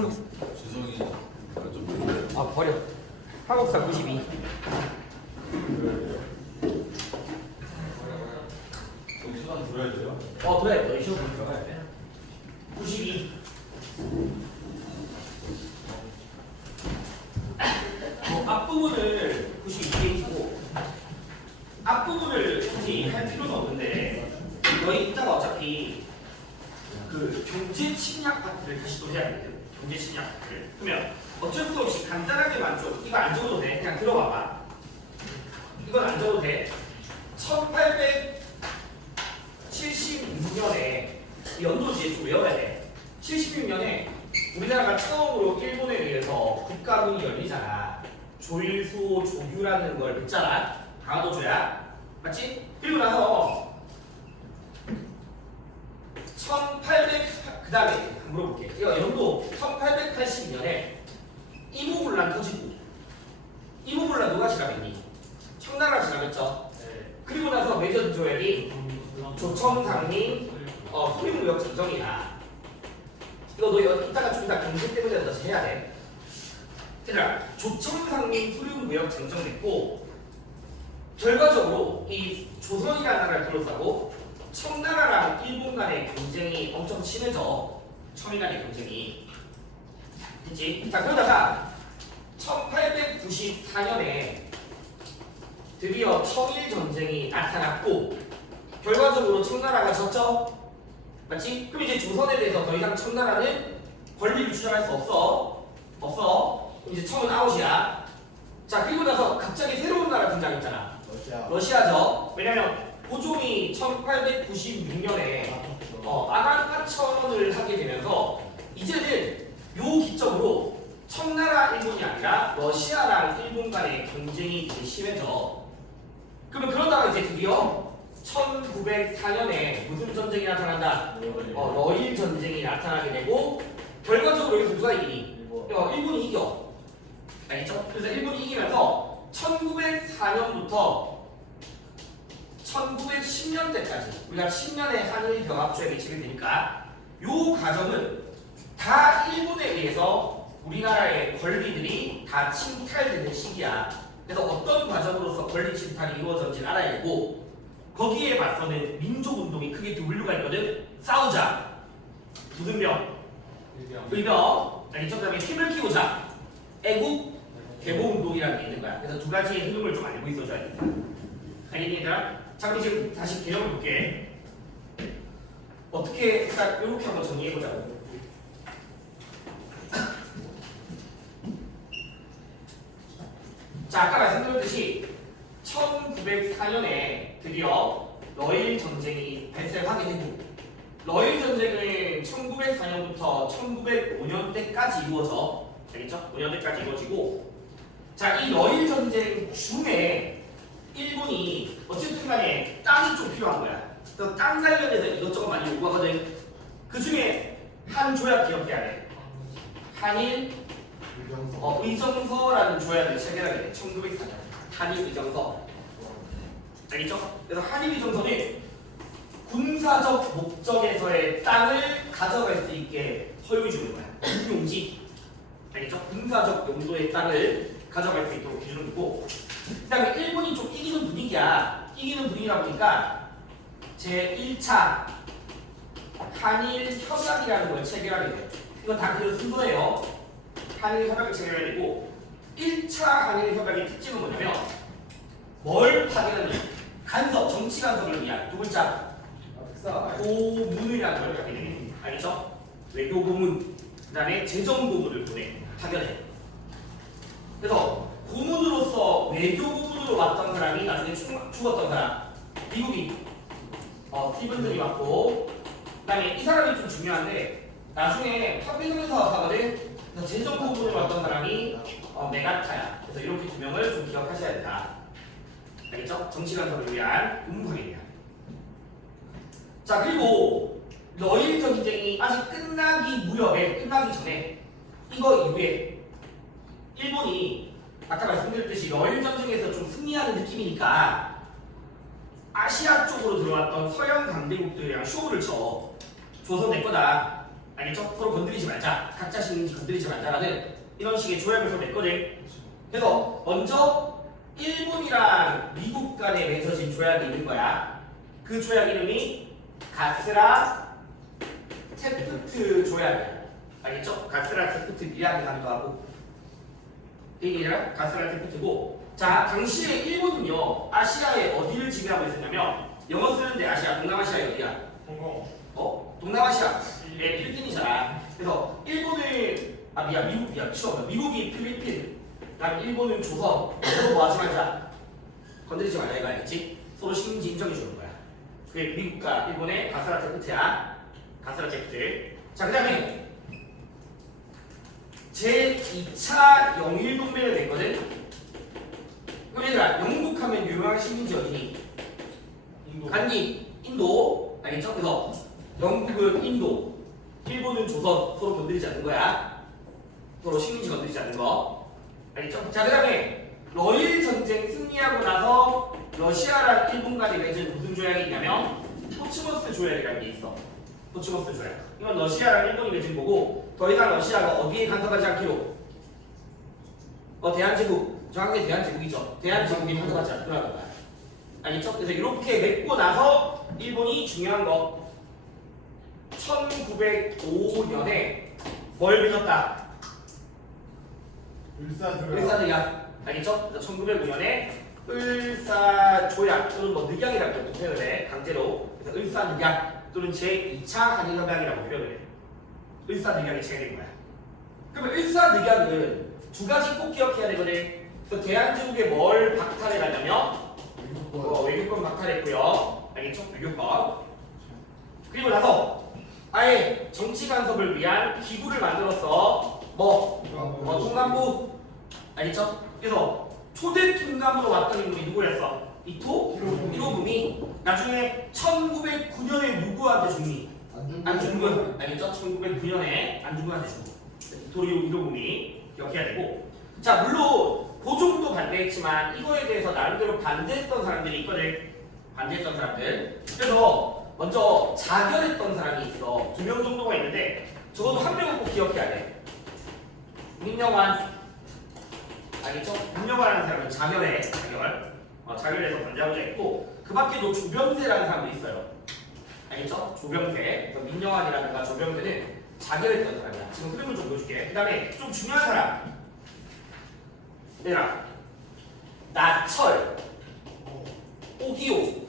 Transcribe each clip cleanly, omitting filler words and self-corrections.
한국 지성이 좀 아 버려. 한국사 92. 좀 시간 들어야 돼요? 그래. 너 시험 들어가야 돼. 92. 앞부분을 92페이지고 앞부분을 굳이 할 필요는 없는데 너희 이따가 어차피 그 경제 침략 파트를 다시 또 해야 돼요. 경제 침략 파트를. 그러면 어쩔 수 없이 간단하게만 좀 이거 안 적어도 돼. 그냥 들어봐봐. 이건 안 적어도 돼. 1876년에 연도지에 좀 외워야 돼. 76년에 우리나라가 처음으로 일본에 의해서 국가문이 열리잖아. 조일수 조규라는 걸 냈잖아. 강화도조야. 맞지? 그리고 나서 1800 그다음에 물어볼게. 이거 연도 1880년에 이모군란 터지고 이모군란 누가 시작했니? 청나라가 시작했죠. 그리고 나서 매전 조약이 조청상민 소림무역 전정이야. 이거 너 이따가 좀 이따 경제 때문에 다시 해야 돼. 얘들아, 조청상민 소림무역 전정됐고 결과적으로 이 조선이라는 나라를 둘러싸고 청나라랑 일본 간의 경쟁이 엄청 심해져. 청일 간의 경쟁이. 됐지? 자, 그러다가 1894년에 드디어 청일 전쟁이 나타났고 결과적으로 청나라가 졌죠? 맞지? 그럼 이제 조선에 대해서 더 이상 청나라는 권리를 주장할 수 없어. 그럼 이제 청은 아웃이야. 자, 그리고 나서 갑자기 새로운 나라 등장했잖아. 러시아죠. 왜냐면 고종이 1896년에 아간파천을 하게 되면서 이제는 요 기점으로 청나라 일본이 아니라 러시아랑 일본 간의 경쟁이 되게 심해져. 그러면 그러다가 이제 드디어 1904년에 무슨 전쟁이 나타난다? 러일 전쟁이 나타나게 되고 결과적으로 여기서 누가 이기니? 일본이 이겨. 알겠죠? 그래서 일본이 이기면서 1904년부터 1910년 때까지 우리가 10년의 한일 병합조약이 체결되니까 요 과정은 다 일본에 의해서 우리나라의 권리들이 다 침탈되는 시기야. 그래서 어떤 과정으로서 권리 침탈이 이루어졌는지 알아야 되고 거기에 맞서는 민족운동이 크게 두 분류가 있거든. 싸우자. 무슨 병? 의병. 알겠죠? 그 다음에 힘을 키우자. 애국 개보운동이라는 게 있는 거야. 그래서 두 가지의 흐름을 좀 알고 있어줘야 된다. 알겠니 얘들아? 자, 그럼 지금 다시 개념을 볼게. 어떻게 일단 이렇게 한번 정리해보자고. 자, 아까 말씀드렸듯이 1904년에 드디어 러일 전쟁이 발생하게 되고 러일 전쟁은 1904년부터 1905년 때까지 이루어져. 알겠죠? 5년 때까지 이루어지고 자, 이 러일 전쟁 중에 일본이 어쨌든 간에 땅이 좀 필요한 거야. 그래서 땅 관련해서 이것저것 많이 요구하거든. 그 중에 한 조약 기억해야 돼. 한일 의정서라는 조약을 체결하게 돼. 1904년 한일 의정서. 알겠죠? 그래서 한일 의정서는 군사적 목적에서의 땅을 가져갈 수 있게 허용해 주는 거야. 군용지. 알겠죠? 군사적 용도의 땅을 가져갈 수 있도록 기준을 두고 그 다음에 일본이 좀 이기는 분위기야. 이기는 분위기다 보니까 제1차 한일 협약이라는 걸 체결하게 돼. 이거 다 그대로 순서예요. 한일 협약을 체결해야 되고 1차 한일 협약의 특징은 뭐냐면 뭘 파견하는 간섭, 정치 간섭을 위한 두 글자 고문이라는 걸 갖게 되네. 알겠죠? 외교 고문, 그 다음에 재정 고문을 보내 파견해. 그래서 고문으로서 외교 고문으로 왔던 사람이 나중에 죽었던 사람 미국인 스티븐슨이 왔고 그 다음에 이 사람이 좀 중요한데 나중에 파비노에서 하거든. 그래서 재정 고문으로 왔던 사람이 메가타야. 그래서 이렇게 두 명을 좀 기억하셔야 된다. 알겠죠? 정치 간섭을 위한 음물이야. 자, 그리고 러일 전쟁이 아직 끝나기 전에 이거 이후에 일본이 아까 말씀드렸듯이 러일 전쟁에서 좀 승리하는 느낌이니까 아시아 쪽으로 들어왔던 서양 강대국들이랑 쇼를 쳐. 조선 내 거다. 알겠죠? 서로 건드리지 말자. 각자 식민지 건드리지 말자라는 이런 식의 조약을 서로 맺거든. 그래서 먼저 일본이랑 미국 간에 맺어진 조약이 있는 거야. 그 조약 이름이 가스라 테프트 조약이야. 알겠죠? 가스라 테프트 미약이 하기도 하고 이게 아니라 가스라 테프트고. 자, 당시에 일본은요 아시아의 어디를 지배하고 있었냐면 영어 쓰는데 아시아, 동남아시아의 어디야? 동남아시아. 필리핀이잖아. 그래서 일본을 미국이 필리핀, 그다음에 일본은 조선. 서로 뭐 하지 말자. 건드리지 말자 이거 알겠지? 서로 식민지 인정해 주는 거야. 그게 미국과 일본의 가스라 테프트야. 가스라 테프트. 자, 그다음에 제2차 영일 동맹을 맺거든. 그럼 얘들아, 영국하면 유명한 식민지 어디니? 간니, 인도. 알겠죠? 그래서 영국은 인도, 일본은 조선. 서로 건드리지 않는 거야. 서로 식민지 건드리지 않는 거. 알겠죠? 자, 그 다음에 러일 전쟁 승리하고 나서 러시아랑 일본 간에 맺은 무슨 조약이 있냐면 포츠머스 조약이라는 게 있어. 포츠머스 조약. 이건 러시아랑 일본이 맺은 거고 더 이상 러시아가 어디에 간섭하지 않기로 대한제국, 정확하게 대한제국이죠. 대한제국이 간섭하지 않더라는 거야. 알겠죠? 그래서 이렇게 맺고 나서 일본이 중요한 거 1905년에 뭘 맺었다? 을사늑약. 알겠죠? 1905년에 을사조약 또는 뭐 늑약이라고 표현을 해. 강제로. 그래서 을사늑약 또는 제2차 한일협약이라고 표현을 해. 을사늑약이 체결된 거야. 그러면 을사늑약은 두 가지 꼭 기억해야 되거든. 그래서 대한제국에 뭘 박탈해 가냐면 외교권 박탈했고요. 알겠죠? 외교권. 그리고 나서 아예 정치 간섭을 위한 기구를 만들었어. 통감부. 알겠죠? 그래서 초대 통감으로 왔던 인물이 누구였어? 이토 히로부미. 나중에 1909년에 누구한테 죽니? 안중근. 알겠죠? 1909년에 안중근한테 죽고. 이토 히로부미 기억해야 되고. 자, 물론 고종도 반대했지만 이거에 대해서 나름대로 반대했던 사람들이 있거든. 반대했던 사람들. 그래서 먼저 자결했던 사람이 있어. 2명 정도가 있는데 적어도 한 명은 꼭 기억해야 돼. 민영환. 알겠죠? 민영환이라는 사람은 자결해. 자결해서 반대하고자 했고 그 밖에도 조병세라는 사람도 있어요. 알겠죠? 조병세. 그래서 민영환이라든가 조병세는 자결했던 사람이야. 지금 흐름을 좀 보여줄게. 그 다음에 좀 중요한 사람. 얘들아, 나철, 오기오가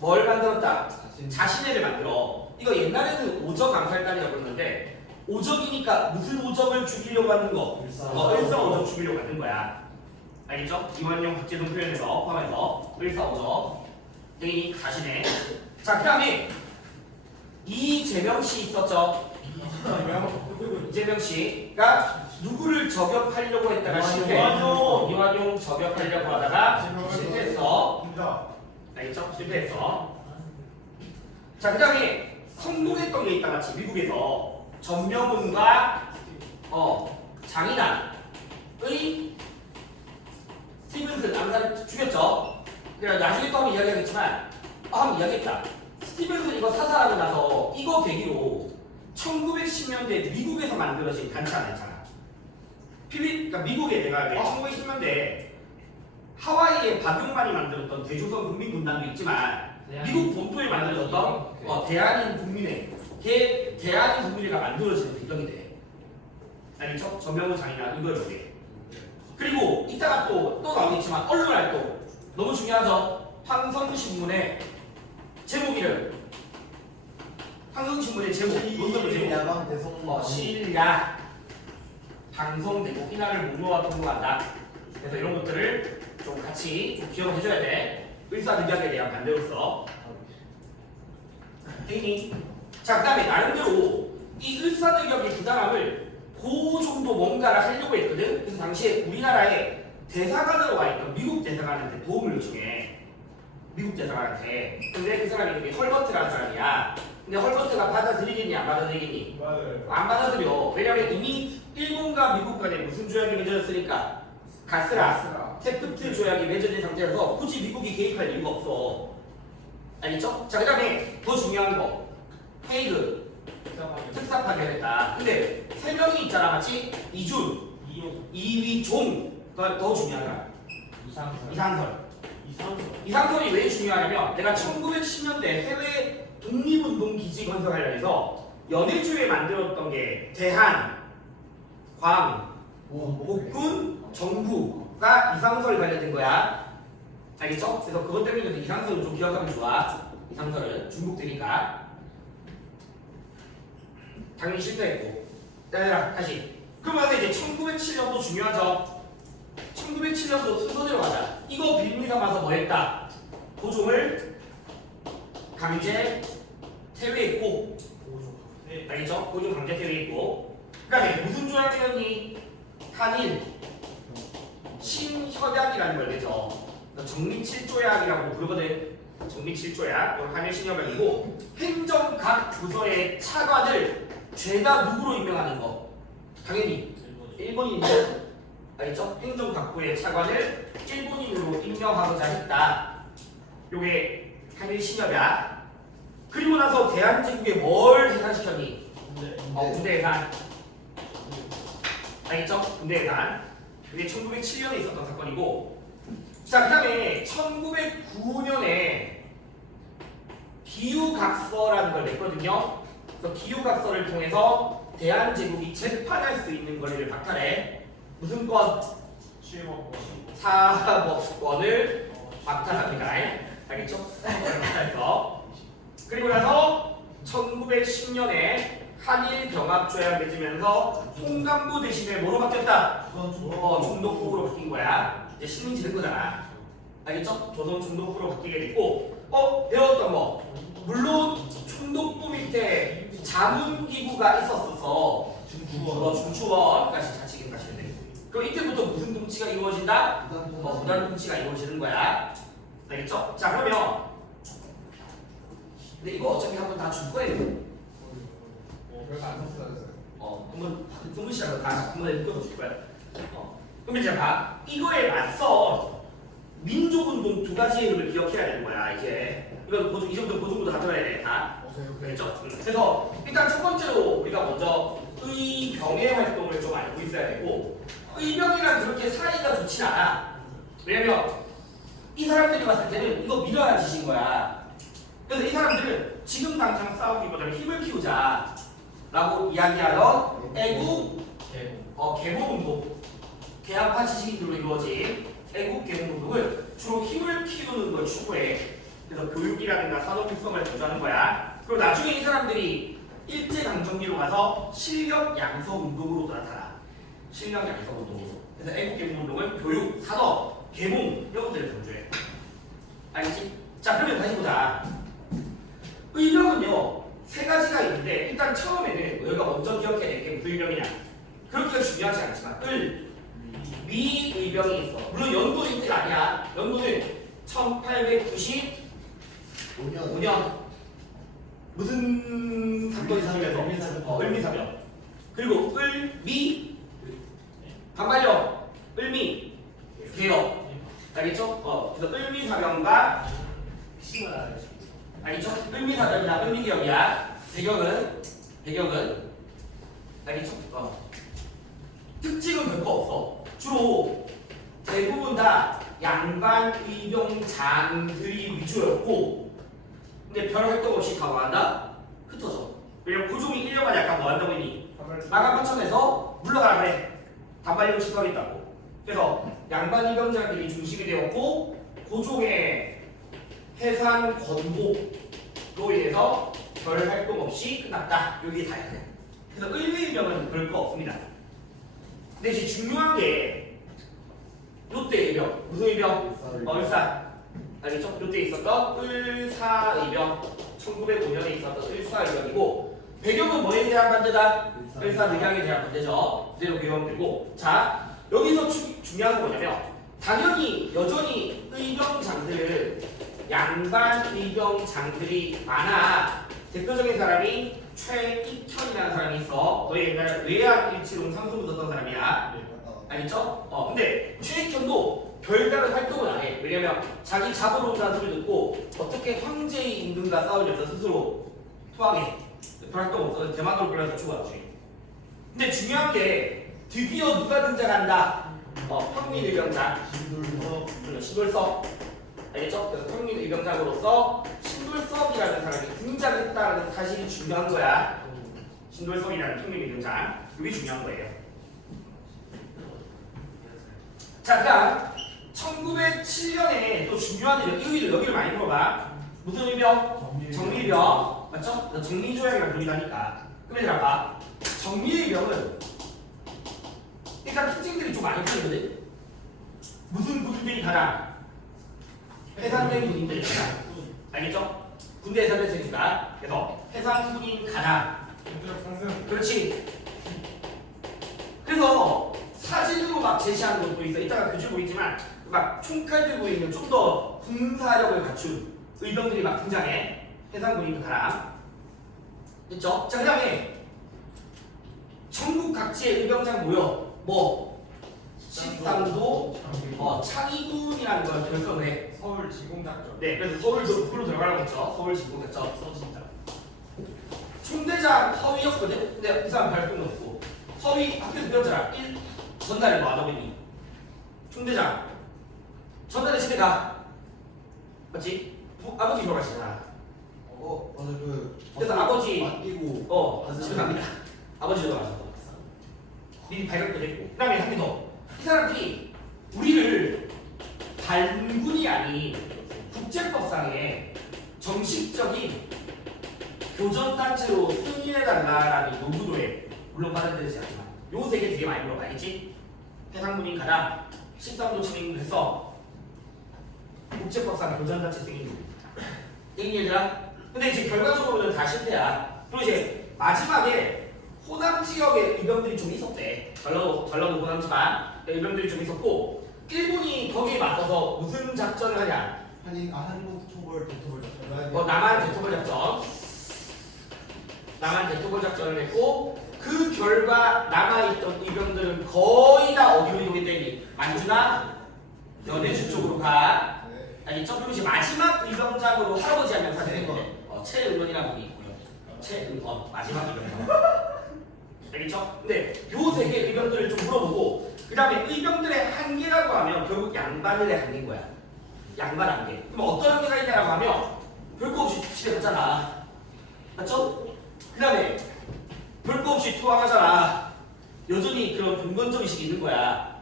뭘 만들었다? 자신애를 만들어. 이거 옛날에는 오적 암살단이라고 그러는데 오적이니까 무슨 오적을 죽이려고 하는 거? 을사오적 죽이려고 하는 거야. 알겠죠? 이완용, 박재동 표현에서 포함해서 을사오적 대인이 자신애. 자, 그 다음에 이재명 씨 있었죠? 이재명 씨가 누구를 저격하려고 했다가 실패. 이완용 저격하려고 하다가 실패했어. 알겠죠? 실패했어. 자, 그 다음에 성공했던 게 있다 같이 미국에서 전명훈과 장인환의 스티븐슨 암살 죽였죠. 그래서 나중에 또 한번 이야기하겠지만 한번 이야기했다. 스티븐슨 이거 사살하고 나서 이거 계기로 1910년대 미국에서 만들어진 단체 하나 있잖아. 그러니까 미국에 내가 1920년대 하와이에 박용만이 만들었던 대조선 국민군단도 있지만 미국 본토에 만들어졌던 대한인 국민회, 대한인 국민회가 만들어지는 배경이 돼. 알겠죠? 전명훈 장인환 이걸 보게. 그리고 이따가 또 나오겠지만 언론 활동 너무 중요하죠. 황성신문의 제목 이름. 황성신문의 제목. 논설의 제목. 실야. 방송되고 이날을 목록화 통보한다. 그래서 이런 것들을 좀 같이 좀 기억을 해줘야 돼. 을사늑약에 대한 반대로서. 되니? 자, 그 다음에 나름대로 이 을사늑약의 부당함을 그 정도 뭔가를 하려고 했거든. 그래서 당시에 우리나라에 대사관으로 와 있던 미국 대사관한테 도움을 요청해. 미국 대사관한테. 근데 그 사람이 이름이 헐버트라는 사람이야. 근데 헐버트가 받아들이겠니 안 받아들이겠니? 안 받아들여. 왜냐면 이미 일본과 미국 간에 무슨 조약이 맺어졌으니까 가스라 테프트 조약이 맺어진 상태라서 굳이 미국이 개입할 이유가 없어. 알겠죠? 자, 그 다음에 더 중요한 거 헤이그. 특사 파견했다. 근데 세 명이 있잖아, 맞지? 이준, 이위종, 더 중요하다. 이상설이 왜 중요하냐면 내가 1910년대 해외 독립운동 기지 건설하려 해서 연해주에 만들었던 게 대한, 광, 복군, 정부가 이상설 관련된 거야. 알겠죠? 그래서 그것 때문에 이상설을 좀 기억하면 좋아. 이상설은 중국되니까. 당연히 실패했고. 자, 다시. 그러면서 이제 1907년도 중요하죠. 1907년도 순서대로 가자. 이거 빌미 삼아서 뭐 했다? 고종을 강제 퇴위했고. 알겠죠? 고종 강제 퇴위했고. 그 다음에 무슨 조약 되었니? 한일 신협약이라는 걸 내죠. 정리칠조약이라고 부르거든. 정리칠조약, 한일 신협약이고 행정 각 부서의 차관을 죄다 누구로 임명하는 거? 당연히 일본인이죠. 알겠죠? 행정 각부의 차관을 일본인으로 임명하고자 했다. 요게 한일 신협약. 그리고 나서 대한제국에 뭘 해산시켰니? 군대 해산. 알겠죠? 군대 해산. 그게 1907년에 있었던 사건이고. 자, 그 다음에 1909년에 기후각서라는 걸 냈거든요. 그래서 기후각서를 통해서 대한제국이 재판할 수 있는 권리를 박탈해. 무슨 권? 사법권을 박탈합니다. 알겠죠? 박탈해서. 그리고 나서 1910년에 한일 병합조약 맺으면서 통감부 대신에 뭐로 바뀌었다? 중독국으로 바뀐 거야. 이제 식민지 된 거잖아. 알겠죠? 조선 중독부로 바뀌게 됐고, 배웠던 거. 물론 총독부 밑에 자문기구가 있었어서 중추원까지 자치기는 가시면 되고. 그럼 이때부터 무슨 통치가 이루어진다? 무단 통치가 이루어지는 거야. 알겠죠? 자, 그러면 근데 이거 어차피 한번 다 줄 거예요. 한번 소문시라고 다 한번 읽어줄 거야. 그럼 이제 봐. 이거에 맞서 민족운동 두 가지를 기억해야 되는 거야. 이제 이건 이제부터 보증부도 다 들어야 돼. 다. 그렇죠? 그래서 일단 첫 번째로 우리가 먼저 의병의 활동을 좀 알고 있어야 되고, 의병이랑 그렇게 사이가 좋진 않아. 왜냐면 이 사람들이 봤을 때는 이거 밀어야 짓인 거야. 그래서 이 사람들은 지금 당장 싸우기보다는 힘을 키우자 라고 이야기하던 애국 개몽운동, 개학파 지식인들로 이루어진 애국 개몽운동을 주로 힘을 키우는 걸 추구해. 그래서 교육이라든가 산업 육성을 강조하는 거야. 그리고 나중에 이 사람들이 일제강점기로 가서 실력 양성 운동으로 나타나. 실력 양성 운동으로. 그래서 애국 개몽운동은 교육, 산업, 개몽 이런 것들을 강조해. 알겠지? 자, 그러면 다시 보자. 의병은요 세 가지가 있는데, 일단 처음에는 여기가 먼저 기억해야 될 게 무슨 의병이냐. 그렇게 중요하지 않지만 미 의병이 있어. 물론 연도는 이때 아니야. 연도는 1895년 무슨 사건이 있으면서 을미사병. 그리고 을미 반발령, 을미 개혁. 알겠죠? 그래서 을미사병과 알겠죠? 을미사병이나 을미개혁이야. 배경은 알겠죠? 특징은 별거 없어. 주로 대부분 다 양반 의병장들이 위주였고, 근데 별 활동 없이 다 뭐한다? 흩어져. 왜냐면 고종이 1년간 약간 뭐한다고 했니? 마감파천에서 물러가라 그래. 단발령을 취소하겠다고. 그래서 양반 의병장들이 중심이 되었고, 고종의 해산 권고로 인해서 별 활동 없이 끝났다. 여기 다야 돼. 그래서 을미의병은 별거 없습니다. 근데 이제 중요한 게 롯데 의병. 무슨 의병? 을사. 알겠죠? 롯데에 있었던 을사의병. 1905년에 있었던 을사의병이고, 배경은 뭐에 대한 반대다? 을사늑양에 대한 반대죠. 그대로 배경되고. 자, 여기서 중요한 건 뭐냐면, 당연히 여전히 의병장들은 양반 의병장들이 많아. 대표적인 사람이 최익현이라는 사람이 있어. 너희 옛날에 외양일치론 삼수 묻었던 사람이야. 알겠죠? 근데 최익현도 별다른 활동을 안 해. 왜냐면 자기 자본론자들을 듣고 어떻게 황제의 임금과 싸우면서 스스로 투항해. 별 활동 없어. 대만으로 골라서 추구하지. 근데 중요한 게 드디어 누가 등장한다. 평민 의병장. 신돌섭. 알겠죠? 그래서 평민 의병장으로서 신돌섭이라는 사람이 등장했다는 사실이 중요한 거야. 신돌섭이라는 평민 의병장. 이게 중요한 거예요. 자, 그다음 1907년에 또 중요한 여기를 많이 물어봐. 무슨 의병? 정밀병. 맞죠? 정리조약이라고 부르기도 하니까. 그럼 얘들아 봐. 정밀병은 일단 특징들이 좀 많이 틀리거든. 무슨 군인들이 가장? 해상된 군인들이 가장. 알겠죠? 군대 해상됐으니까. 그래서 해상군인 가장. 그렇지. 그래서 사진으로 막 제시하는 것도 있어. 이따가 교실 보이지만 막 총칼 들고 있는 좀 더 군사력을 갖춘 의병들이 막 등장해. 해상군인 가랑. 됐죠? 자, 그 다음에 전국 각지의 의병장 모여. 뭐 13도 창의군이라는 걸 결성을 해. 서울 지공작전. 네, 그래서 서울로 들어가라고 했죠. 서울 지공작전. 총대장 허위였거든. 근데 이 사람 발동도 없고. 허위 학교에서 배웠잖아. 전날에 뭐 하더니 총대장 전날에 집에 가. 맞지? 아버지 돌아가시잖아. 맞아 그래서 아버지 맡기고 집에 갑니다. 아버지 돌아가셨어. 미리 발각도 됐고. 그 다음에 한 개 더. 이 사람들이 우리를 반군이 아닌 국제법상의 정식적인 교전단체로 승인해달라라는 요구도 해. 물론 받아들이지 않지만 요 세 개 되게 많이 물어봐. 알겠지? 해상군인 가랑 13도 청인 해서 국제법상 교전단체 승인 요구. 이 얘들아? 근데 이제 결과적으로는 다 실패야. 그리고 이제 마지막에 호남 지역에 의병들이 좀 있었대. 전라도 호남지만 의병들이 좀 있었고 일본이 거기에 맞서서 무슨 작전을 하냐? 한국 총벌 대토벌 작전. 남한 대토벌 작전. 남한 대토벌 작전을 했고 그 결과 남아있던 의병들은 거의 다 어디로 이동했더니 만주나 연해주 쪽으로 가. 알겠죠? 그리고 이제 마지막 의병장으로 할아버지 한 명 사진했는데 최은원이라는 분이 있고요. 최은원 마지막 의병장. 알겠죠? 근데 요 세 개 의병들을 좀 물어보고 그 다음에 의병들의 한계라고 하면 결국 양반들의 한계인 거야. 양반 한계. 그럼 어떤 한계가 있냐라고 하면 별거 없이 집에 갔잖아. 맞죠? 그 다음에 별거 없이 투항하잖아. 여전히 그런 봉건정의식이 있는 거야.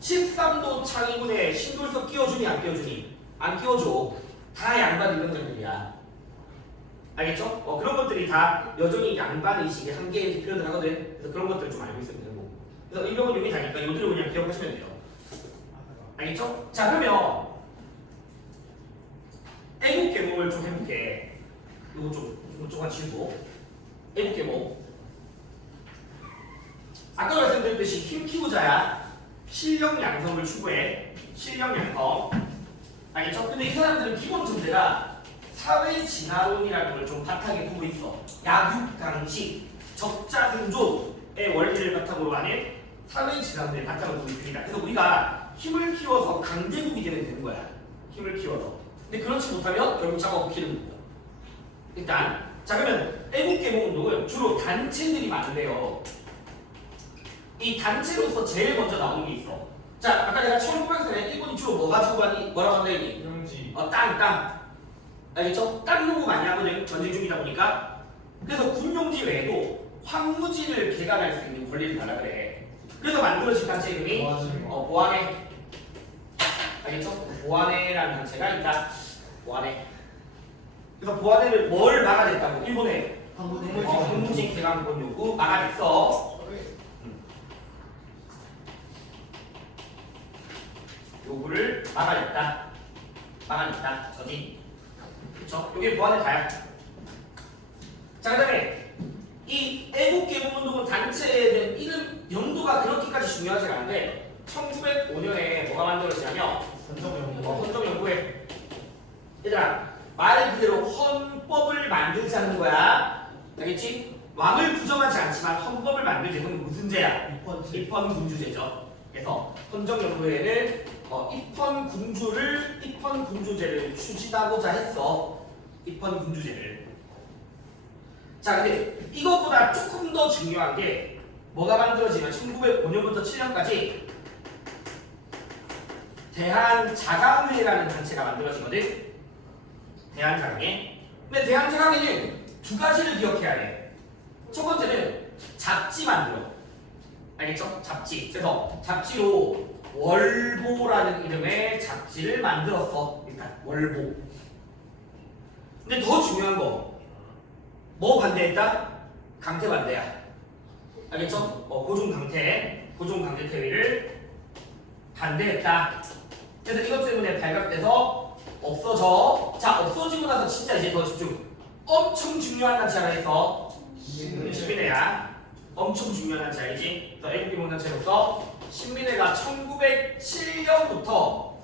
13도 창의군에 신돌섭 끼워주니 안 끼워주니? 안 끼워줘. 다 양반 의병장들이야. 알겠죠? 그런 것들이 다 여전히 양반 의식의 한계에서 표현을 하거든. 그래서 그런 것들을 좀 알고 있으면 되는 거고. 그래서 의병은 여기 다니까 이들을 그냥 기억하시면 돼요. 알겠죠? 자, 그러면 애국 계몽을 좀 해볼게. 이거 조금만 치우고. 애국 계몽. 아까 말씀드렸듯이 힘 키우자야. 실력 양성을 추구해. 실력 양성. 알겠죠? 근데 이 사람들은 기본 존재가 사회 진화론이라는 걸 좀 바탕에 두고 있어. 약육강식, 적자생존의 원리를 바탕으로 하는 사회 진화론의 바탕을 두고 있습니다. 그래서 우리가 힘을 키워서 강대국이 되는 거야. 힘을 키워서. 근데 그렇지 못하면 결국 잡아먹히는 거야. 일단 자, 그러면 애국개몽운동은 주로 단체들이 많은데요. 이 단체로서 제일 먼저 나오는 게 있어. 자, 아까 내가 1900년에 일본이 주로 뭐 가지고 가니? 뭐라고 한다 했니? 용지. 땅. 알겠죠? 땅 요구 많이 하거든. 전쟁 중이다 보니까. 그래서 군용지 외에도 황무지를 개간할 수 있는 권리를 달라 그래. 그래서 만들어진 단체 이름이 보안회. 알겠죠? 보안회라는 단체가 있다. 보안회. 그래서 보안회를 뭘 막아냈다고? 일본에 황무지 개간권 요구 막아냈어. 요구를 막아냈다. 저지. 그쵸? 이게 보안의 다야. 자, 그 다음에 이 애국개몽운동은 단체에 대한 이름, 연도가 그렇게까지 중요하지 않은데 1905년에 뭐가 만들어지냐면 헌정연구회. 얘들아, 말 그대로 헌법을 만들자는 거야. 알겠지? 왕을 부정하지 않지만 헌법을 만들자. 그건 무슨 죄야? 입헌군주제죠. 그래서 헌정연구회는 입헌군주제를 추진하고자 했어. 입헌군주제를. 자, 근데 이거보다 조금 더 중요한 게 뭐가 만들어지면 1905년부터 7년까지 대한자강회라는 단체가 만들어지거든. 대한자강회. 근데 대한자강회는 두 가지를 기억해야 돼. 첫 번째는 잡지 만들어. 알겠죠? 잡지. 그래서 잡지로 월보라는 이름의 잡지를 만들었어. 일단 월보. 근데 더 중요한 거 뭐 반대했다? 강태 반대야. 알겠죠? 고종 강태 퇴위를 반대했다. 그래서 이것 때문에 발각돼서 없어져. 자, 없어지고 나서 진짜 이제 더 집중. 엄청 중요한 단체 하나 있어. 신민회야. 엄청 중요한 단체 알지? 그래서 애국기본단체로서 신민회가 1907년부터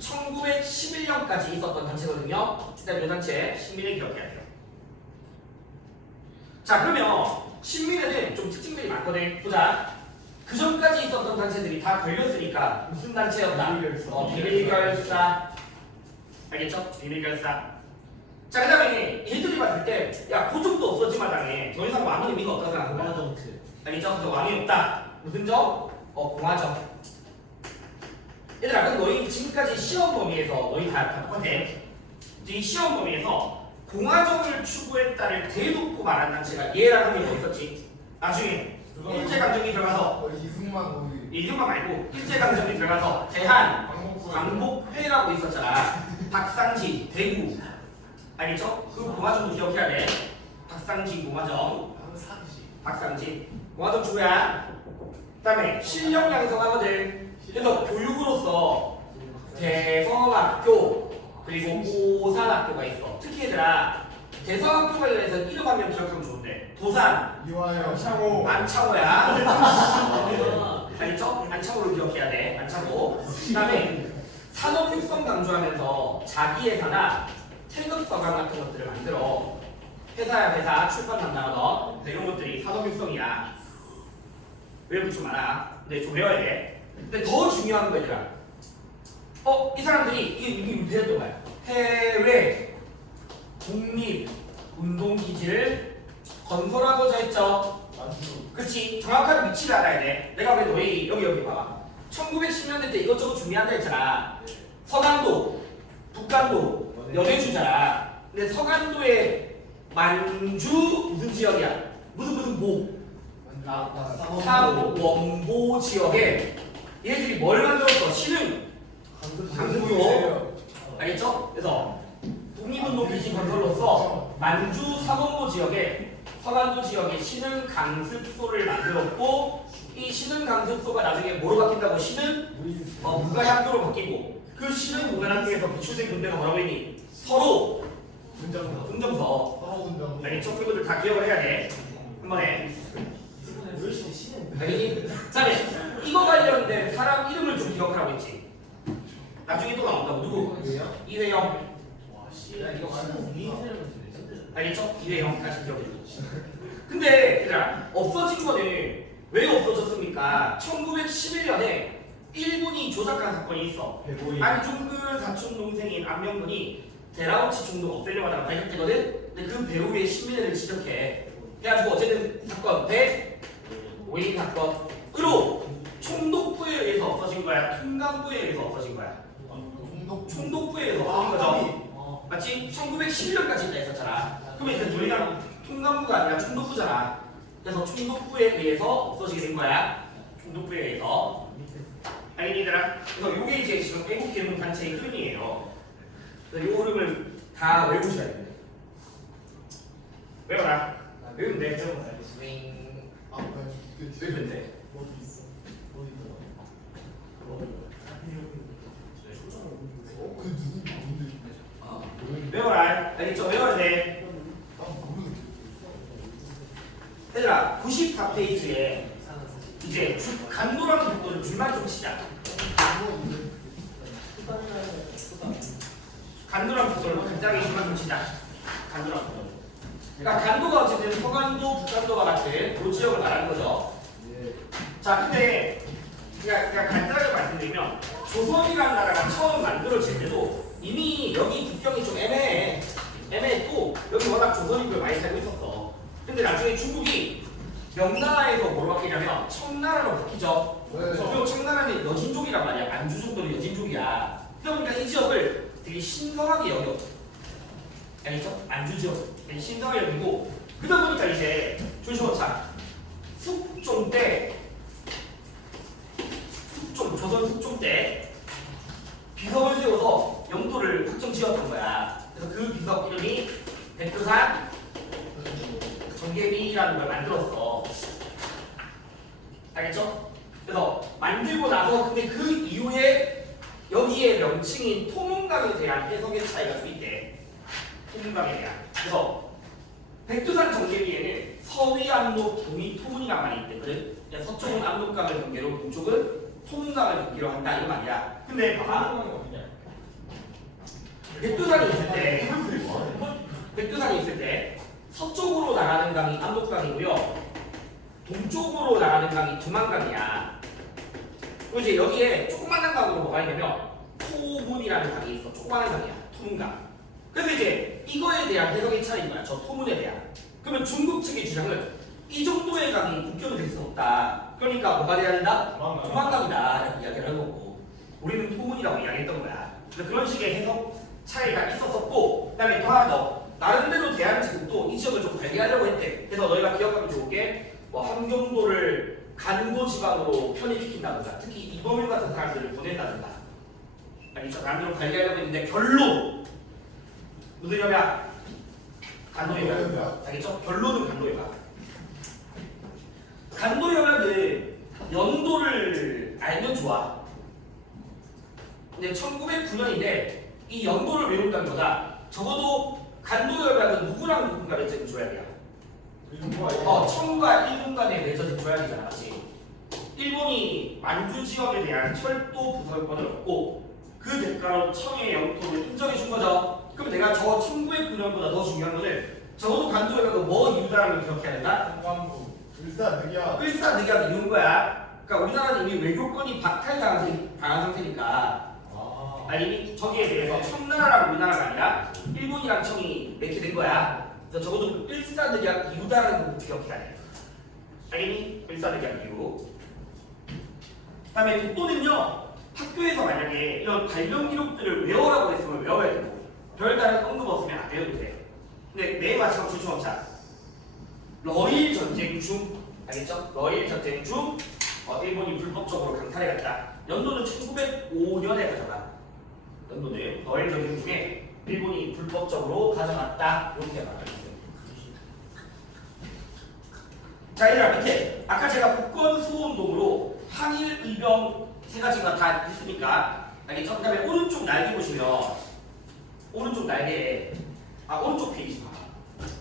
1911년까지 있었던 단체거든요. 일단 이 단체 신민회 기억해야 돼요. 자, 그러면 신민회는 좀 특징들이 많거든. 보자. 그 전까지 있었던 단체들이 다 걸렸으니까 무슨 단체였다? 비밀결사. 알겠죠? 비밀결사. 자, 그 다음에 얘들이 봤을 때, 야, 고종도 없어지 마당에 더 이상 왕의 의미가 없다 생각한다. 공화정치. 알겠죠? 그래서 왕이 없다. 무슨 정? 공화정. 얘들아, 그럼 너희 지금까지 시험 범위에서 너희 다 똑같아. 이 시험 범위에서 공화정을 추구했다를 대놓고 말한 단체가 얘라는 게 뭐 있었지? 나중에 일제강점기 들어가서 이승만 거기. 이승만 말고 일제강점기 들어가서 대한 광복회라고 있었잖아. 박상진, 대구. 알겠죠? 그 공화정도 기억해야 돼. 박상진 공화정. 박상진. 공화정 추구야. 그 다음에 실력 양성하거든. 그래서 교육으로서 대성학교 그리고 오산학교가 있어. 특히 얘들아 대성학교 관련해서 이름 한 명 기억하면 좋은데 도산 이화영. 창호. 안창호야. 알겠죠? 안창호를 기억해야 돼. 안창호. 그 다음에 산업 육성 강조하면서 자기 회사나 태극 서강 같은 것들을 만들어. 회사야 회사, 출판 담당하던 이런 것들이 산업 육성이야. 외우기 좀 많아. 근데 좀 외워야 돼. 근데 더 중요한 거 얘들아. 이 사람들이 이게 배웠던 거야. 해외 독립 운동 기지를 건설하고자 했죠. 그렇지. 정확한 위치를 알아야 돼. 내가 왜 너희 여기 봐봐. 1910년대 때 이것저것 준비한다 했잖아. 서간도, 북간도 연해주잖아. 근데 서간도의 만주 무슨 지역이야? 무슨 보? 상원보 지역에 얘들이 뭘 만들었어? 신흥 강릉도. 알겠죠? 그래서 독립운동 기지 건설로서 만주 상원보 지역에 서간도 지역에 신흥 강습소를 만들었고 이 신흥 강습소가 나중에 뭐로 바뀐다고? 신흥 무가학교로 바뀌고 그 신흥 무가학교에서 비출된 군대가 뭐라고 했니? 서로 운정서. 서로 운정. 알겠죠? 그것들 다 기억을 해야 돼. 한 번에. 알겠니? 그 다음에 이거 관련된 사람 이름을 좀 기억하라고 했지. 나중에 또 나온다고. 누구? 이회영. 알겠죠? 이회영 다시 기억해줘. 근데 얘들아 없어진 거는 왜 없어졌습니까? 1911년에 일본이 조작한 사건이 있어. 안중근 사촌 동생인 안명근이 데라우치 총독 없애려고 하다가 발각되거든? 근데 그 배우의 신민회를 지적해. 그래가지고 어쨌든 사건 오인 사건으로 총독부에 의해서 없어진 거야? 통감부에 의해서 없어진 거야? 총독부에 의해서 없어진 거죠? 맞지? 1911년까지 있었잖아. 그러면 이제 우리가 통감부가 아니라 총독부잖아. 그래서 총독부에 의해서 없어지게 된 거야. 총독부에 의해서. 알겠니 얘들아? 그래서 요게 이제 지금 애국개몽단체의 흐름이에요. 그래서 요 흐름을 다 외우셔야 돼. 외워라. 외우면 돼. 외우면 돼. 외워라. 알겠죠? 외워야 돼. 얘들아 94페이지에 이제 간도라는 부분을 줄만 좀 치자. 간도라는 부분을 간단하게 줄만 좀 치자. 간도라는 부분. 그러니까 간도가 어쨌든 서간도, 북간도와 같은 그 지역을 말하는 거죠. 자, 근데 그냥 간단하게 말씀드리면 조선이라는 나라가 처음 만들어질 때도 이미 여기 국경이 좀 애매했고 여기 워낙 조선인들 많이 살고 있었어. 근데 나중에 중국이 명나라에서 뭐로 바뀌냐면 청나라로 바뀌죠. 네. 그리고 청나라는 여진족이란 말이야. 만주족들은 여진족이야. 그러다 보니까 이 지역을 되게 신성하게 여겨. 알겠죠? 만주 지역 되게 신성하게 여기고 그러다 보니까 이제 조심하자. 숙종 때 조선 숙종 때 비석을 세워서 영도를 확정 지었던 거야. 그래서 그 비석 이름이 백두산 정계비라는 걸 만들었어. 알겠죠? 그래서 만들고 나서 근데 그 이후에 여기에 명칭인 토문강에 대한 해석의 차이가 좀 있대. 토문강에 대한. 그래서 백두산 정계비에는 서위 압록 동이 토문이란 말이 있거든. 그러니까 서쪽은 압록강을 경계로 동쪽은 토문강을 경계로 한다 이런 말이야. 근데 봐봐. 백두산이 있을 때 서쪽으로 나가는 강이 압록강이고요. 동쪽으로 나가는 강이 두만강이야. 그리고 이제 여기에 조그마한 강으로 뭐가 있냐면 토문이라는 강이 있어. 조그마한 강이야. 토문강. 그래서 이제 이거에 대한 해석의 차이인 거야. 저 토문에 대한. 그러면 중국 측의 주장은 이 정도의 강이 국경이 될 수 없다. 그러니까 뭐가 돼야 된다? 두만강이다. 이렇게 이야기를 하는 거고 우리는 토문이라고 이야기했던 거야. 그런 식의 해석 차이가 있었었고 그다음에 또 하나 더 나름대로 대한제국도 이 지역을 좀 관리하려고 했대. 그래서 너희가 기억하면 좋은 게 뭐 함경도를 간도 지방으로 편입시킨다든가 특히 이범일 같은 사람들을 보낸다든가 알겠죠? 나름대로 관리하려고 했는데 결론 무슨 협약? 간도협약. 알겠죠? 결론은 간도협약. 간도협약은 연도를 알면 좋아. 근데 1909년인데 이 연도를 외운다기보다 적어도 간도협약은 누구랑 누군가를 지금 줘야 돼요. 청과 일본 간에 맺어진 조약이잖아, 맞지? 일본이 만주 지역에 대한 철도 부설권을 얻고 그 대가로 청의 영토를 인정해 준 거죠. 그럼 내가 저 1909년보다 더 중요한 거는 적어도 간도협약은 뭐 이유다라는 걸 기억해야 된다? 일사늑약. 일사늑약 이유인 거야. 그러니까 우리나라는 이미 외교권이 박탈당한 상태니까 아니 저기에 대해서 청나라랑 우리나라가 아니라 일본이랑 청이 맺게 된 거야. 그래서 적어도 일사늑약 이유다라는 걸 기억해야 돼. 알겠니? 일사늑약 이유. 그다음에 독도는요 학교에서 만약에 이런 관련 기록들을 외워라고 했으면 외워야 되고 별다른 언급 없으면 안 외워도 돼. 근데 내 마지막 조심합시다. 러일 전쟁 중 알겠죠? 러일 전쟁 중 일본이 불법적으로 강탈해 갔다. 연도는 1905년에 가져가. 연도는 러일 전쟁 중에 일본이 불법적으로 가져갔다. 이렇게 말하겠어요. 자, 얘들아 밑에 아까 제가 복권 수호운동으로 항일 의병 세 가지가 다 있으니까 알겠죠? 그다음에 오른쪽 날개 보시면 오른쪽 날개 오른쪽 페이지 봐.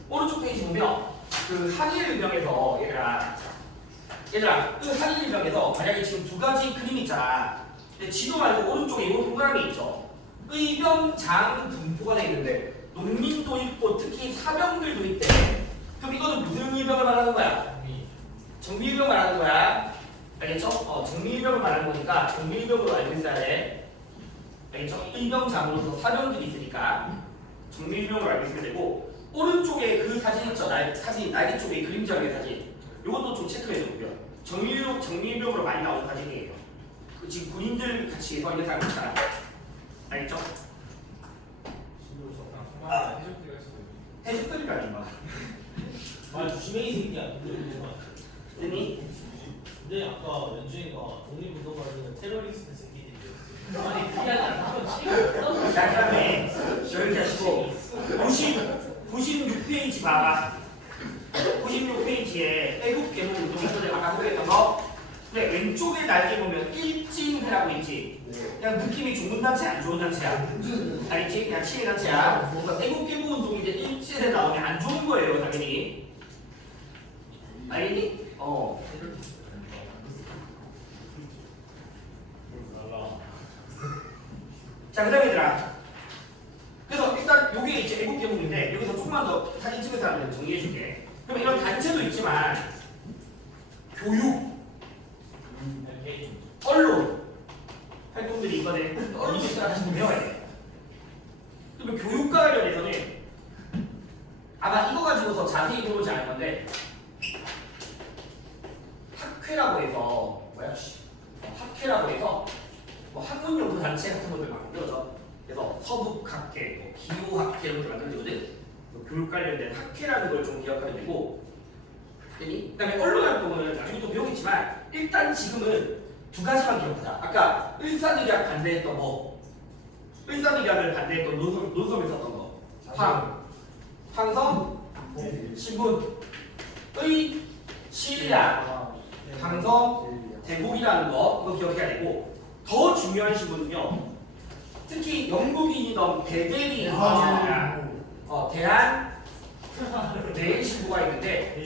오른쪽 페이지 보면 그 항일 의병에서 얘들아 그 항일 의병에서 만약에 지금 두 가지 그림 있잖아. 근데 지도 말고 오른쪽에 이 동그라미 있죠. 의병장 분포가 돼 있는데 농민도 있고 특히 사병들도 있대. 그럼 이거는 무슨 의병을 말하는 거야? 정밀병 말하는 거야. 알겠죠? 정밀병을 말하는 거니까 정밀병으로 알고 있어야 돼. 알겠죠? 의병장으로서 사병들이 있으니까 정밀병으로 알고 있으면 되고 오른쪽에 그 사진 있죠? 날개 쪽에 그림자의 사진. 이것도 좀 체크해 주고요. 정밀병으로 많이 나오는 사진이에요. 지금 군인들 같이 서 있는 사람 있잖아. 알겠죠? 해적들이가 아닌가? 주심의 새끼야. 아니? 근데 아까 연준이가 독립운동가는 테러리스트 새끼들이었어. 아니 그게 아니라 한번 치고 자, 그다음에 여기 하시고 96페이지 봐봐. 96페이지에 애국 개몽 운동에서 내가 아까 소개했던 거. 근데 왼쪽에 날개 보면 일진회라고 있지. 그냥 느낌이 좋은 단체 안 좋은 단체야. 알겠지? 그냥 치의 단체야. 그래서 애국 개몽 운동이 이제 일진에 나오면 안 좋은 거예요, 당연히. 알겠니? 자, 그다음에 얘들아. 그래서 일단 여기에 이제 애국 개몽인데 여기서 조금만 더 사진 찍은 사람들 정리해 줄게. 그럼 이런 단체도 있지만 교육, 언론 활동들이 있거든. 언론을 하나씩 배워야 돼. 그러면 교육과 관련해서는 학회라고 해서 학회라고 해서 뭐 학문연구 단체 같은 것들 만들어져. 그래서 서북학회, 뭐 기후학회 이런 것들 만들어지거든. 교육 관련된 학회라는 걸 좀 기억하면 되고. 그다음에 언론 활동은 나중에 또 배우겠지만 일단 지금은 두 가지만 기억하자. 아까 일산의학 반대했던 거, 일산의학을 반대했던 논설에 썼던 거, 황성, 신분의 신약, 황성, 대국이라는 거 그거 기억해야 되고 더 중요한 신분은요. 특히 영국인이던 베델이 대한 매일신부가 있는데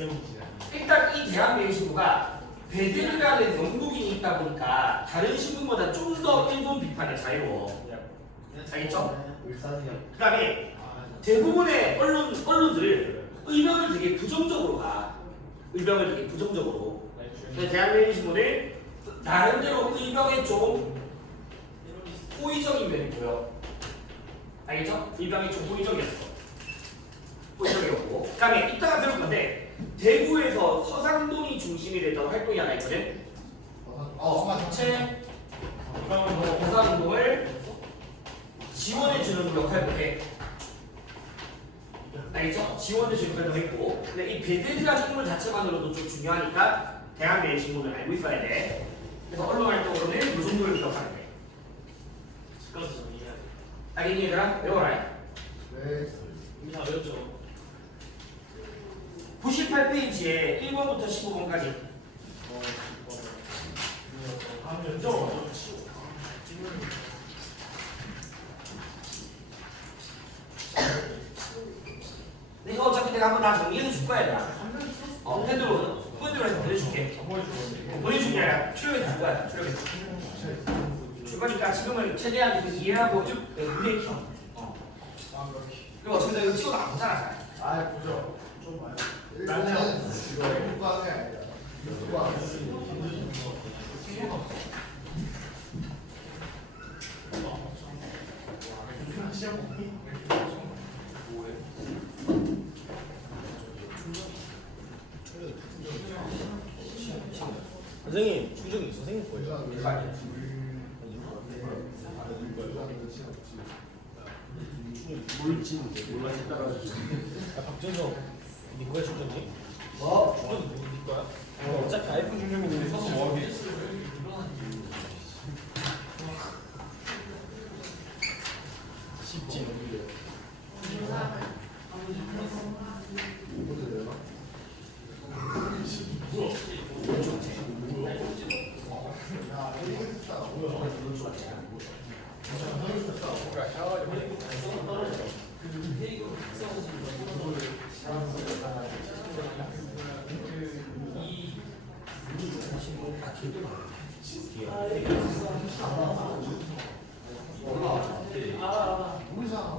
일단 이 대한 매일신부가 베델이라는 영국인이 있다 보니까 다른 신문보다 좀 더 일본 비판에 자유로워. 알겠죠? 그 다음에 대부분의 언론들 의병을 되게 부정적으로 가. 의병을 되게 부정적으로. 근데 대한민국신문은 나름대로 의병에 좀 호의적인 면이 보여. 알겠죠? 의병이 좀 호의적이었어. 호의적이었고. 그 다음에 이따가 배울 건데 대구에서 서상동이 중심이 됐던 활동이 하나 있거든. 국채 보상운동을 지원해주는 역할도 해. 알겠죠? 지원해주는 역할도 했고. 근데 이 베델이라는 인물 자체만으로도 좀 중요하니까 대한민국신문을 알고 있어야 돼. 그래서 언론 활동으로는 이 정도를 기억하면 돼. 그래서 정리해야 돼. 알겠니 얘들아? 외워라. 네. 이미 다 외웠죠. 98페이지에 1번부터 15번까지. 내가 어차피 내가 한번 다 정리해서 줄 거야 얘들아. 팬으로 해서 보내줄게. 보내준 게 아니라 출력해서 줄 거야. 출력해서. 줄 거니까 지금은 최대한 그 이해하고 무대 켜. 그리고 어차피 나 이거 찍어도 안 보잖아. 아 보죠. 좀 봐요. 일단은 이거 효과가 아니라 효과. 선생님 충전이 선생님 거예요. 몰라서 따라주세요. 박준성 니 거야 충전기? 뭐? 충전기 니 거야? 어차피 아이폰 충전기 써서 뭐하게? 쉽지.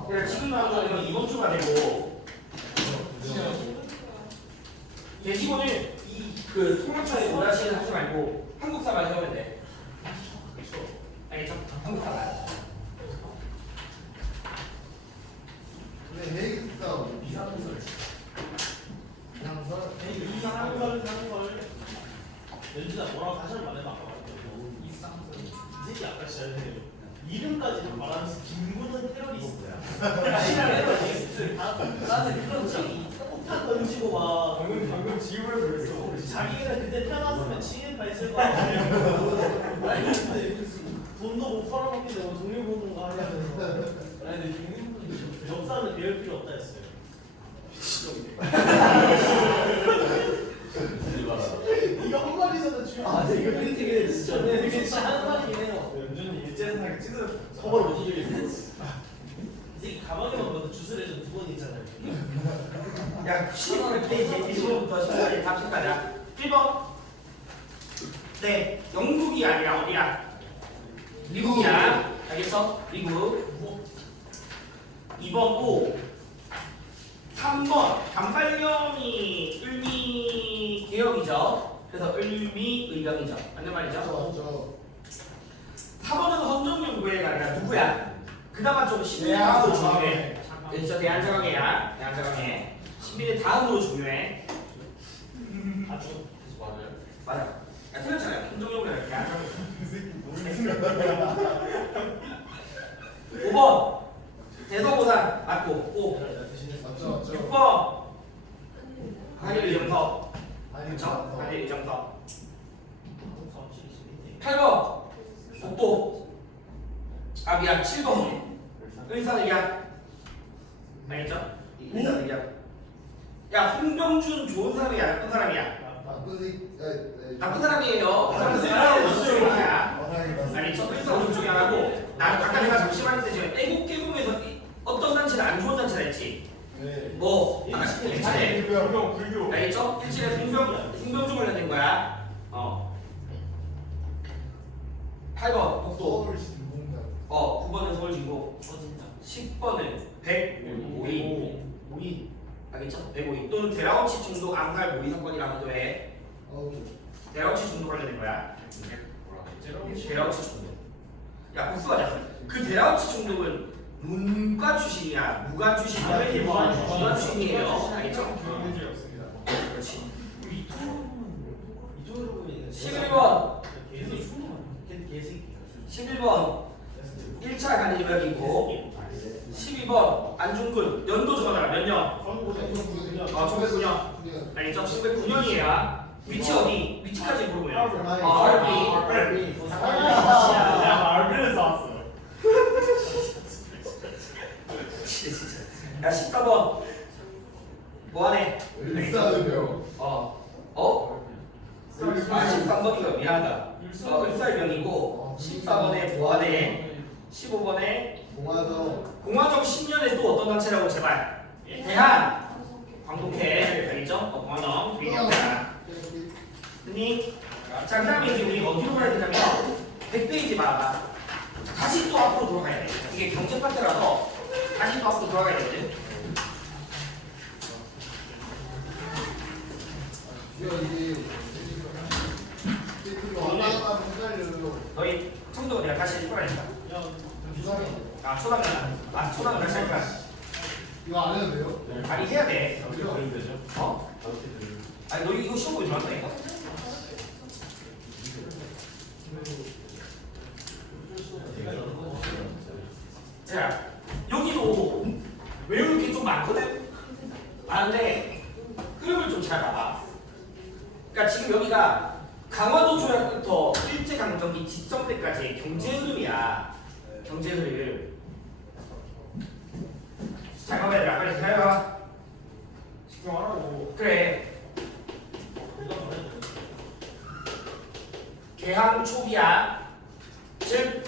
내가 지금 나온 거는 이번 주가 되고 예지고는 그 통합사에 원하시는 하지 말고 한국사만 해오면 돼. 알겠죠? 한국사만. 근데 헤이그 싸움 비상설. 비상설. 이상설. 연준아 뭐라고 다시 한번 말해봐. 이상설. 이 새끼 아까 시작했는데 이름까지 말하면서 김구는 테러리스트야. 나는 그런 지 폭탄 던지고 막 방금 지우를 그랬어. 자기가 그때 태어났으면 친일파 했을 거 아니야. 아니 근데 돈도 못 팔아먹는데 뭐 독립운동가 하냐면서. 아니 근데 독립운동 역사는 배울 필요 없다 했어요. 이거 한 마리잖아 지금. 아 이거 되게 진짜. 네 이게 진짜 한 마리긴 해요. 연준이 일제상하게 찢어. 커버를 못 해주겠어. 이 새끼 가방에만 봐도 주술 해준 두 번 있잖아요. 야, 12페이지 1번부터 15까지 답식 가자. 1번. 네, 영국이 아니라 어디야? 미국이야. 알겠어? 미국. 2번 오. 3번 간발령이 을미 개혁이죠. 그래서 을미 의병이죠. 맞는 말이죠? 4번은 헌정연구회가 아니라 누구야? 그나마 좀 신비의 다음으로 중요해. 그렇죠? 대한정황회야. 대한정황회. 신비의 다음으로 중요해. 아주 맞아요. 맞아. 야, 5번 대성고산 맞고 5. 맞죠 맞죠. 6번 한일 이정석. 아니 그쵸? 맞죠. 한일 이정석. 8번 복도. 아 미안 7번 의사의학. 알겠죠? 의사의학. 야 홍병준 좋은 사람이야 나쁜 사람이야? 나쁜 새. 나쁜 사람이에요. 나쁜 사람이야. 사람이야. 아니 첫 일사 오른쪽이 하고 나 아까 내가 잠시 말했는데 지금 애국계공에서 어떤 단체는 안 좋은 단체라 했지. 네. 뭐 아까 일진에 불교. 알겠죠? 일진에 승병주 관련된 거야. 8번 복도. 서울 신공장. 9번은 서울진고. 10번은 105인. 알겠죠? 105인 또는 대라워치 중독 암살 모의 사건이라고도 해. 대라워치 중독 관련된 거야. 대라우치 중독. 야 복수하자. 그 대라우치 중독은 문과 출신이야. 무과 출신이야. 무과 출신이에요. 알겠죠? 그렇지. 11번. 11번 1차 간이력이고 12번 안중근 연도 적어놔라. 몇 년? 1909년. 알겠죠? 1909년이야. 위치 어디? 위치까지 물어보냐? RB. 알베에서 왔어. 야 14번 뭐하네? 일사의병. 13번이가 미안하다. 을살병이고 14번에 뭐하네? 15번에 공화정 10년에 또 어떤 단체라고 제발? 대한 광동회 알겠죠? 공화정 대한 됐니? 자 그다음에 이제 우리 어디로 가야 되냐면 100페이지 봐봐. 다시 또 앞으로 돌아가야 돼. 이게 경제 파트라서 다시 또 앞으로 돌아가야 되거든. 너희 청도 내가 다시 할 거라니까. 초당은 다시 할 거야. 이거 안 해도 돼요? 아니 해야 돼. 어떻게 들으면 되죠? 어? 어떻게 들으면? 아니 너 이거 시험 보지 말라니까. 자 여기도 외우는 게 좀 많거든. 많은데 흐름을 좀 잘 봐봐. 그러니까 지금 여기가 강화도 조약부터 일제강점기 지점 때까지 경제 흐름이야. 경제 흐름. 잘 봐봐야 돼. 빨리 기다려봐. 집중하라고. 그래. 개항 초기야. 즉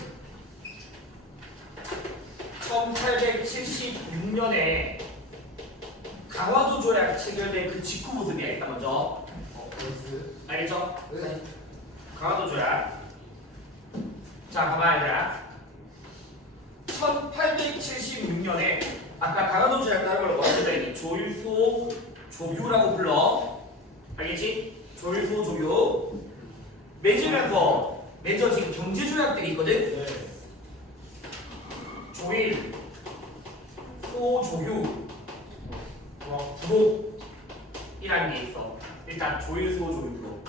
1876년에 강화도 조약 체결된 그 직후 모습이야. 일단 먼저 알겠죠? 네. 강화도 조약. 자 봐봐 얘들아. 1876년에 아까 강화도 조약 따른 걸 어떻게 조율소 조규라고 불러. 알겠지? 조율소 조규. 맺으면서 맺어 지금 경제 조약들이 있거든. 조일, 소조유, 부록이라는 게 있어. 일단 조일, 소조유, 부록.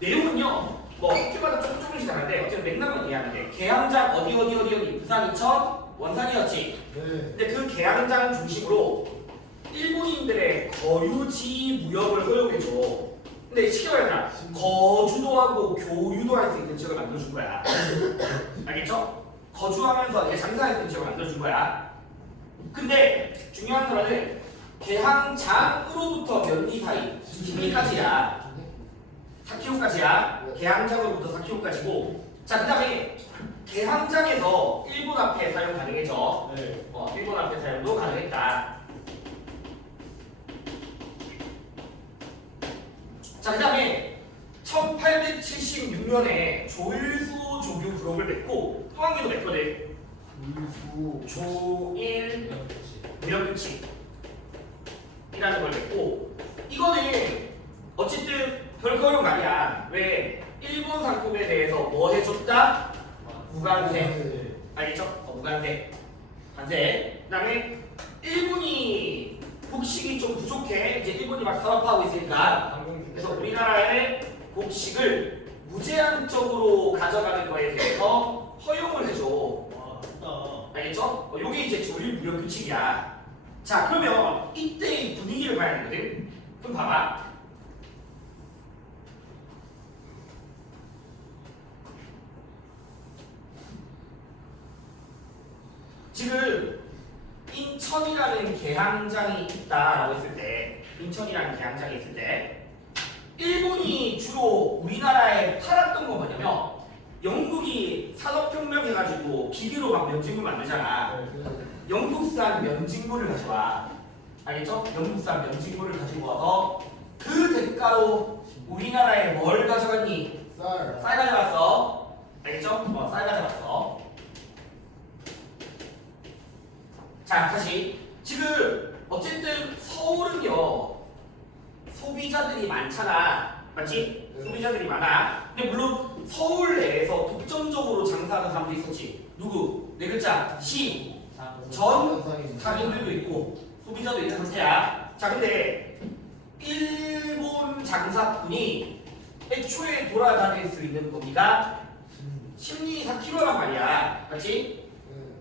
내용은요, 뭐 학교마다 조금씩 다른데 어쨌든 맥락만 이해하면 돼. 개항장 어디 부산 인천 원산이었지. 근데 그 개항장 중심으로 일본인들의 거유지 무역을 허용해줘. 근데 쉽게 말하면 거주도 하고 교류도 할 수 있는 지역을 만들어준 거야. 알겠죠? 거주하면서 장사할 수 있는 지역을 만들어준 거야. 근데 중요한 거는 개항장으로부터 면리 사이 10리까지야. 4km까지야. 개항장으로부터 4km까지고. 자, 그 다음에 개항장에서 일본 앞에 사용 가능해져. 일본 앞에 사용도 가능했다. 자, 그 다음에 1876년에 조일수 조규 부록을 맺고 또 한 개도 맺거든. 조일 무역규칙이라는 걸 맺고 이거는 어쨌든 별거 어려운 말이야. 왜? 일본 상품에 대해서 뭐 해줬다? 무관세. 알겠죠? 무관세. 관세. 그 다음에 일본이 곡식이 좀 부족해. 이제 일본이 막 산업화하고 있으니까. 그래서 우리나라의 곡식을 무제한적으로 가져가는 거에 대해서 허용을 해줘. 와 좋다. 알겠죠? 요게 이제 조립 무역 규칙이야. 자, 그러면 이때의 분위기를 봐야 되거든. 그럼 봐봐. 지금 인천이라는 개항장이 있다라고 했을 때, 인천이라는 개항장이 있을 때, 일본이 주로 우리나라에 팔았던 거 뭐냐면, 영국이 산업혁명 해가지고 기계로 막 면직물 만들잖아. 영국산 면직물을 가져와. 알겠죠? 영국산 면직물을 가지고 와서 그 대가로 우리나라에 뭘 가져갔니? 쌀. 쌀 가져왔어. 알겠죠? 쌀 가져왔어. 자, 다시. 지금 어쨌든 서울은요 소비자들이 많잖아. 맞지? 네. 소비자들이 많아. 근데 물론 서울 내에서 독점적으로 장사하는 사람도 있었지. 누구? 네 글자. 시. 전 상인들도 있고 소비자도 있는 상태야. 자, 근데 일본 장사꾼이 애초에 돌아다닐 수 있는 범위가 14km란 말이야. 맞지?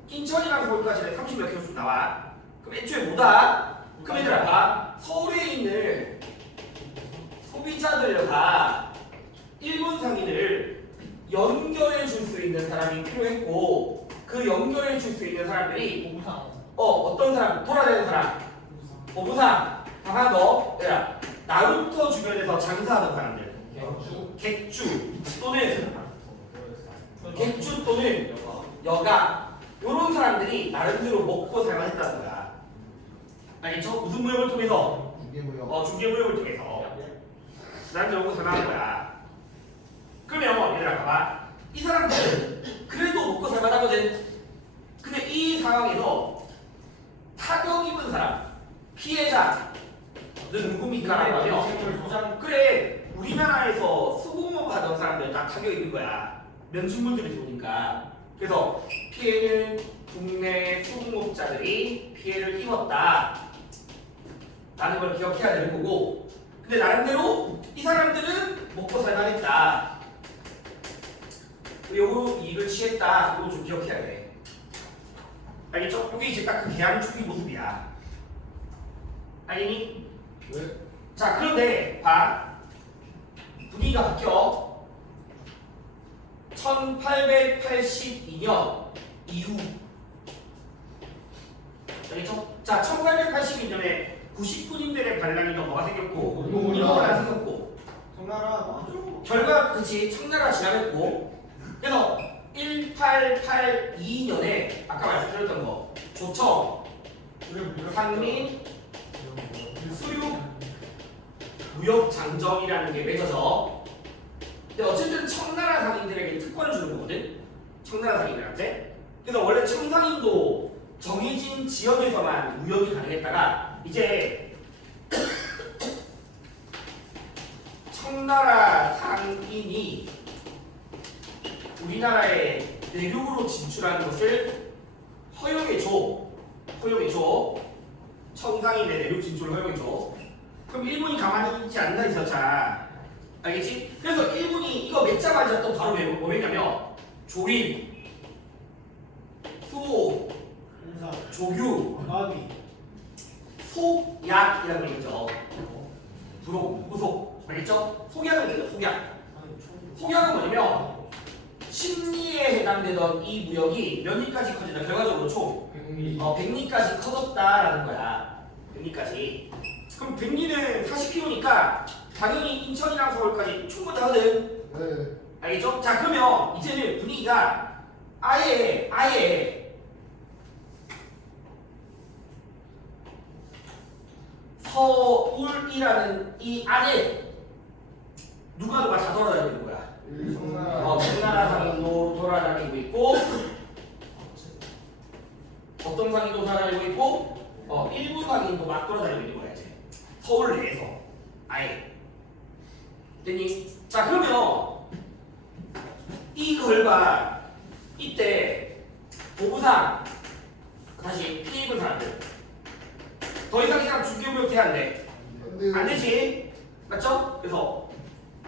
인천이랑 서울까지는 30몇 킬로씩 나와. 그럼 애초에 뭐다? 그럼 얘들아 봐. 서울에 있는 소비자들과 일본 상인을 연결해 줄 수 있는 사람이 필요했고, 그 연결해 줄 수 있는 사람들이 공상. 어떤 사람? 돌아다니는 사람. 보부상. 하나 더. 얘들아, 나루터 주변에서 장사하는 사람들. 객주 또는 객주 또는 여가. 요런 사람들이 나름대로 먹고 살만했다는 거야. 알겠죠? 무슨 무역을 통해서? 중개무역을 통해서 나름대로 먹고 살만한 거야. 그러면 얘들아 봐봐. 이 사람들은 그래도 먹고 살만하거든. 근데 이 상황에서 타격 입은 사람, 피해자는 누굽니까라고 하면, 그래, 우리나라에서 수공업 하던 사람들 다 타격 입은 거야. 면직물들이 들어오니까. 그래서 피해는 국내 수공업자들이 피해를 입었다 라는 걸 기억해야 되는 거고, 근데 나름대로 이 사람들은 먹고 살만했다, 요거로 이익을 취했다, 이거 좀 기억해야 돼. 알겠죠? 이게 이제 딱 그 계양 초기 모습이야. 알겠니? 네. 자, 그런데 봐, 분위기가 바뀌어. 1882년 이후. 알겠죠? 자, 1882년에 99님들의 반란이면 뭐가 생겼고, 일본이 생겼고, 청나라. 결과 그치 청나라 지나갔고, 그래서 1882년에 아까 말씀드렸던 거 조청, 상민, 수륙, 무역장정이라는 게 맺어져. 근데 어쨌든 청나라 상인들에게 특권을 주는 거거든. 청나라 상인들한테. 그래서 원래 청상인도 정해진 지역에서만 무역이 가능했다가 이제 청나라 상인이 우리나라에 내륙으로 진출하는 것을 허용해줘. 청상인의 내륙 진출을 허용해줘. 그럼 일본이 가만히 있지 않나 있었잖아. 알겠지? 그래서 일본이 이거 맺자마자 또 바로 뭐 했냐면 조립, 수호, 공상. 조규, 마비. 속약이라는 게 있죠. 부록, 후속. 알겠죠? 속약은 뭐죠? 속약. 속약은 뭐냐면 심리에 해당되던 이 무역이 몇 리까지 커진다. 결과적으로 총 100리까지 커졌다라는 거야. 100리까지. 그럼 100리는 40km니까 당연히 인천이랑 서울까지 충분하거든. 네. 알겠죠? 자, 그러면 이제는 분위기가 아예 서울이라는 이 안에 누가 다 돌아다니는 거야. 청나라 상인도 돌아다니고 있고, 어떤 상인도 돌아다니고 있고, 일본 상인도 막 돌아다니고 있는 거야 이제. 서울 내에서 아예. 됐니? 자, 그러면 이 결과 이때 보부상 다시 피해 입은 사람들 더 이상 이 사람 중개무역 돼야 안 돼. 안 되지. 맞죠? 그래서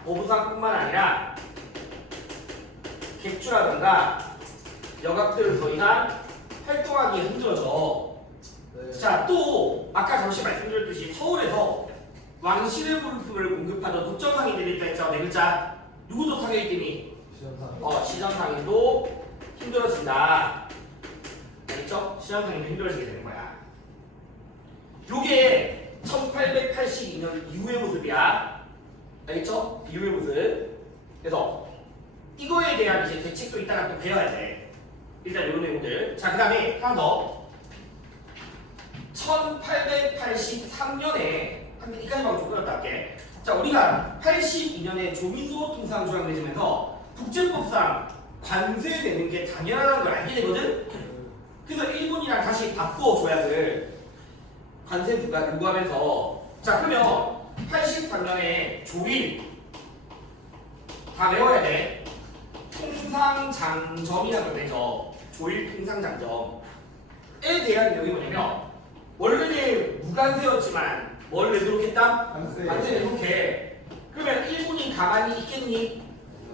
보부상뿐만 아니라 객주라든가 여각들은 더 이상 활동하기 힘들어져. 네. 자, 또 아까 잠시 말씀드렸듯이 서울에서 왕실의 물품을 공급하던 독점상인들이 있다 했죠. 네 글자. 누구도 상해기 때문에 시험상. 시장상인도 힘들어진다. 알겠죠? 시장상인도 힘들어지게 되는 거야. 요게 1882년 이후의 모습이야. 알겠죠? 이후의 모습. 그래서 이거에 대한 이제 대책도 이따가 또 배워야 돼. 일단 이런 내용들. 자, 그 다음에 하나 더. 1883년에 한 이까지만 좀 끌었다 할게. 자, 우리가 82년에 조미수 통상 조약을 맺으면서 국제법상 관세 내는 게 당연하다는 걸 알게 되거든. 그래서 일본이랑 다시 바꿔 조약을 관세 부과 요구하면서. 자, 그러면 83년에 조일 다 외워야 돼. 통상장점이라는 걸 내죠. 조일 통상장점에 대한 내용이 뭐냐면 원래는 무관세였지만 뭘 내도록 했다? 관세 내도록 해. 그러면 일본이 가만히 있겠니?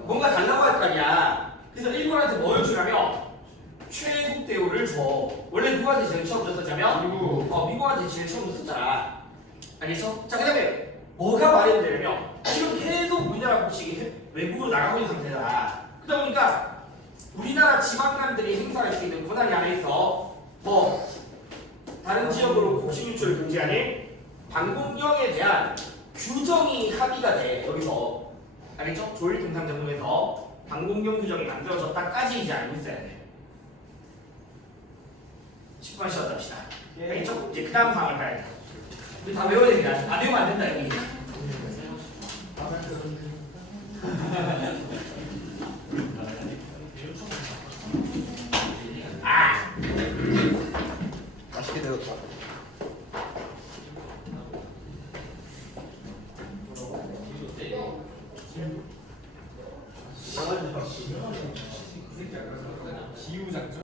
뭔가 달라고 할 거 아니야. 그래서 일본한테 뭘 주냐면 최국 대우를 줘. 원래 누구한테 제일 처음 줬었냐면 미국한테 제일 처음 줬었잖아. 알겠어? 자, 그 다음에 뭐가 말해도 되냐면 지금 계속 우리나라 국식이 외국으로 나가고 있는 상태다. 그러다 보니까 우리나라 지방간들이 행사할 수 있는 권한이 안에 있어. 뭐 다른 지역으로 곡식 유출을 금지하는 방공령에 대한 규정이 합의가 돼. 여기서 알겠죠? 조일 통상정문에서 방공령 규정이 만들어졌다까지 이제 알고 있어야 돼. 10분 쉬었다 합시다. 알겠죠? 이제 그 다음 상황을 봐야 돼. 우리 다 외워야 됩니다. 안 외우면 안 된다 여기. 맛있게 되었다. 지우 작전.